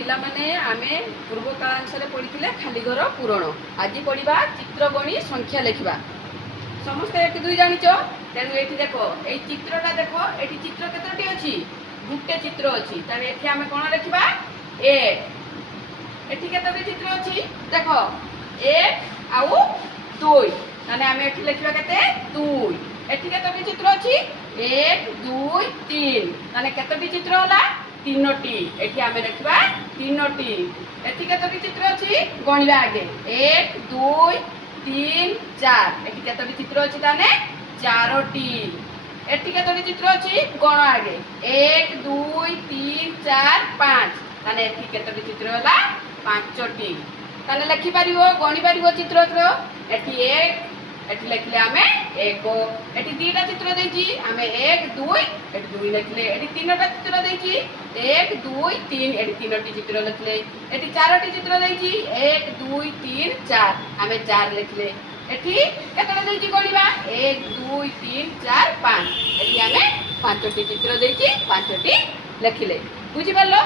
ପିଲାମାନେ ଆମେ ପୂର୍ବ କାଳାଂଶରେ ପଢ଼ିଥିଲେ ଖାଲି ଘର ପୂରଣ। ଆଜି ପଢ଼ିବା ଚିତ୍ରଗଣି ସଂଖ୍ୟା ଲେଖିବା। ସମସ୍ତେ 1 2 ଜାଣିଛ। ତେଣୁ ଏଠି ଦେଖ, এই ଚିତ୍ରଟା ଦେଖ, ଏଠି ଚିତ୍ର କେତୋଟି ଅଛି? ଗୋଟେ ଚିତ୍ର ଅଛି। ତାହେଲେ ଏଠି ଆମେ କ'ଣ ଲେଖିବା? 1। ଏଠି କେତୋଟି ଚିତ୍ର ଅଛି? ଦେଖ 1 ଆଉ 2। ତାହେଲେ ଆମେ ଏଠି ଲେଖିବା କେତେ? 2। ଏଠି କେତୋଟି ଚିତ୍ର ଅଛି? 1 2 3। ତାହେଲେ କେତୋଟି ଚିତ୍ର ହେଲା? 3ଟି। ଏଠି ଆମେ ଲେଖିବା 3ଟି। ଏଠି କେତୋଟି ଚିତ୍ର ଅଛି? ଗଣିବା ଆଗେ। 1 2 3 4। ଏଠି କେତୋଟି ଚିତ୍ର ଅଛି? ତାହେଲେ 4ଟି। ଏଠି କେତୋଟି ଚିତ୍ର ଅଛି? ଗଣ ଆଗେ। 1 2 3 4 5। ତାହେଲେ ଏଠି କେତୋଟି ଚିତ୍ର ହେଲା? 5ଟି। ତାହେଲେ ଲେଖି ପାରିବ, ଗଣି ପାରିବ ଚିତ୍ର। ଏଠି 1, ଏଠି ଲେଖିଲେ ଆମେ 1। ଏଠି 2ଟା ଚିତ୍ର ଦେଇଛି, ଆମେ 1 2, ଏଠି 2 ଲେଖିଲେ। ଏଠି 3ଟା ଚିତ୍ର ଦେଇଛି, 1 2 3। ଏଠି 3ଟି ଚିତ୍ର ଲେଖିଲେ। ଏଠି 4ଟି ଚିତ୍ର ଦେଇଛି, 1 2 3 4। ଆମେ 4 ଲେଖିଲେ। ଏଠି କେତେଟା ଦେଇଛି ଗଣିବା? 1 2 3 4 5। ଏଠି ଆମେ 5ଟି ଚିତ୍ର ଦେଇଛି, 5ଟି ଲେଖିଲେ। ବୁଝିପାରିଲ?